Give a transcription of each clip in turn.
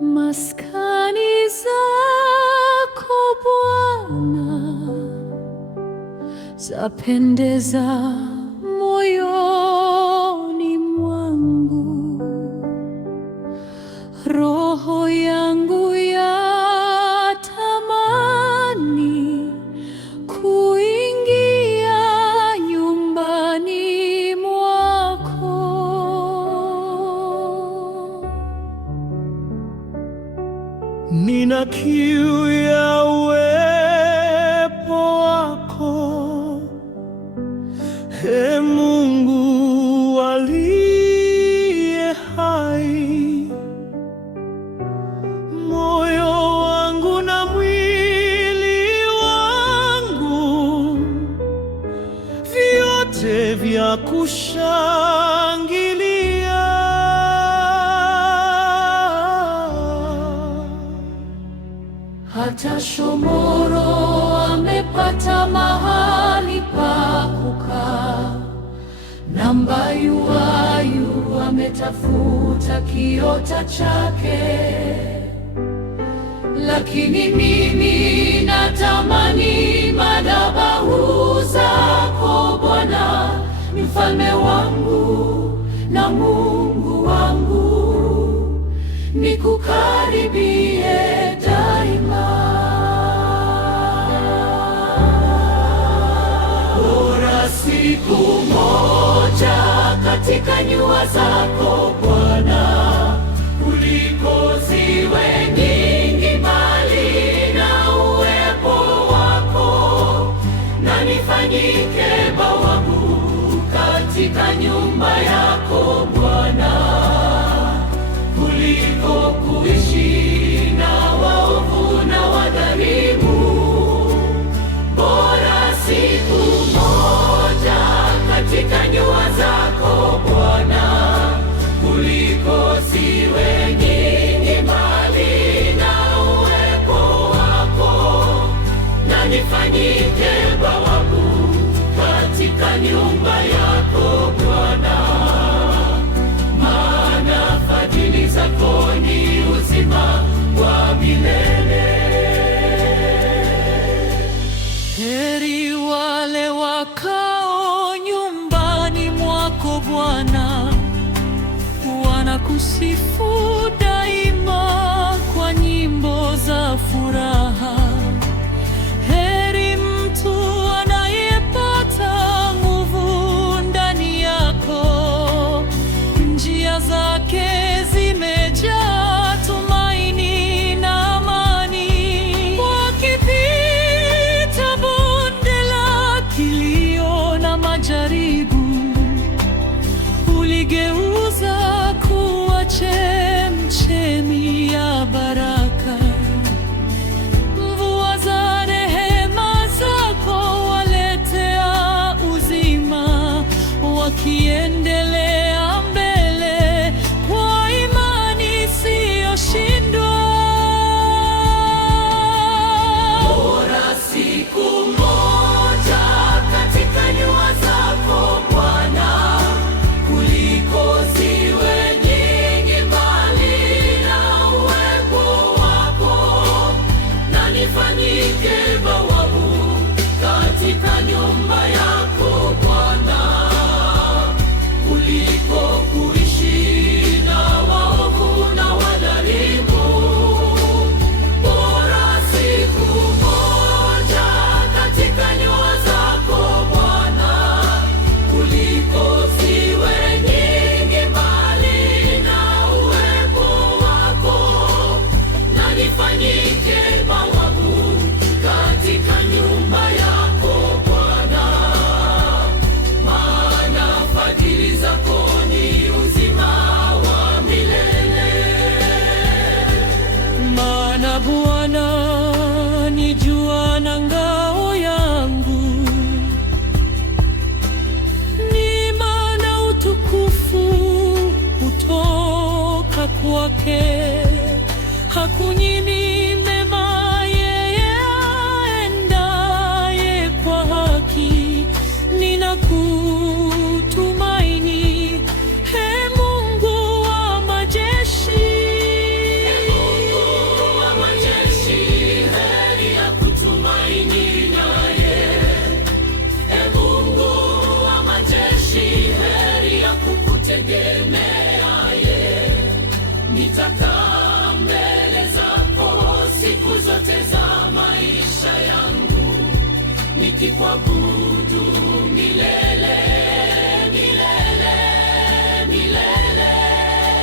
Maskani zako Bwana zapendeza moyoni mwangu, roho yangu yatamani kuingia nyumbani mwako. Nina kiu ya uwepo wako, Ee Mungu aliye hai. Moyo wangu na mwili wangu vyote vya kushangilia. Hata shomoro amepata mahali pa kukaa, na mbayuwayu ametafuta kiota chake. Lakini mimi natamani madhabahu zako Bwana, mfalme wangu na Mungu wangu, nikukaribie daima. Bora siku moja katika nyua zako Bwana, kuliko ziwe nyingi mbali na uwepo wako, na nifanyike bawabu katika nyumba yako Bwana, kuliko kuishi na waovu na wadhalimu. Bora siku moja katika nyua zako Bwana, kuliko ziwe nyingi mbali na uwepo wako, na nifanyike bawabu katika nyumba yako Bwana, maana fadhili zako ni uzima wa milele. Heri wale wakao nyumbani mwako Bwana, wanakusifu daima kwa nyimbo za furaha. Heri mtu anayepata nguvu ndani yako, njia zake zimejaa tumaini na amani. Wakipita bonde la kilio na majaribu, uligeuza kuwa chemchemi ya baraka. Mvua za rehema zako waletea uzima, wakiendelea mbele kwa imani isiyoshindwa. Bora siku moja katika nyua zako Bwana, kuliko ziwe nyingi mbali na uwepo wako, na nifanyike bawabu katika nyumba yako Bwana, kuliko kuishi na waovu na wadhalimu. Bora siku moja katika nyua zako Bwana, kuliko ziwe nyingi mbali na uwepo wako, na nifanyike bawabu katika nyumba yako Bwana, maana fadhili zako ni uzima wa milele. Maana Bwana ni jua na ngao yangu, ni maana utukufu hutoka kwake. Hakunyimi mema yeye aendaye kwa haki. Ninakutumaini, Ee Mungu wa majeshi. nikikuabudu milele, milele, milele.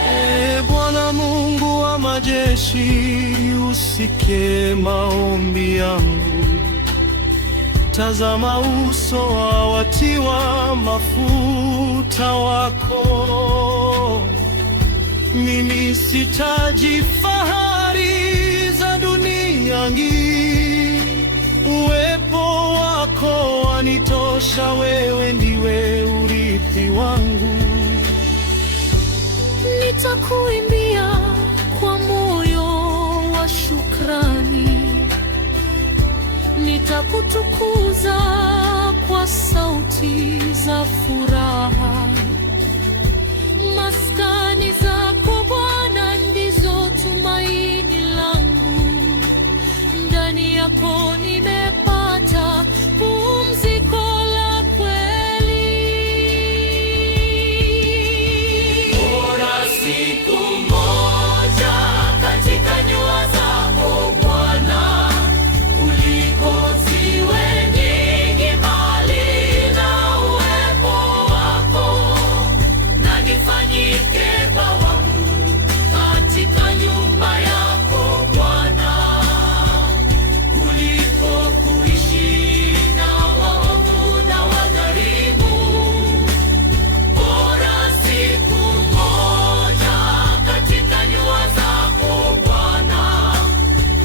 Ee Bwana Mungu wa majeshi, usikie maombi yangu. Tazama uso wa watiwa mafuta wako. Mimi sitaji fahari za dunia hii, uwepo wako wanitosha. Wewe ndiwe urithi wangu. Nitakuimbia kwa moyo wa shukrani, nitakutukuza kwa sauti za furaha. Maskani zako Bwana ndizo tumaini langu, ndani yako nimepata pumziko la kweli. Bora siku moja katika nyua zako Bwana, kuliko ziwe nyingi mbali na uwepo wako, na nifanyike bawabu katika nyumba yako Bwana, kuliko kuishi na waovu na wadhalimu. Bora siku moja katika nyua zako Bwana,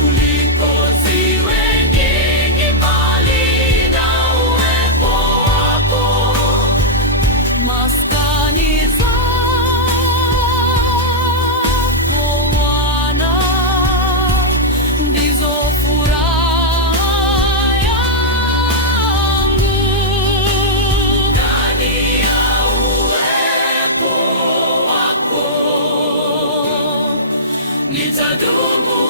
kuliko ziwe nyingi mbali na uwepo wako. Maskani zako Bwana ndizo furaha yangu, ndani ya uwepo wako nitadumu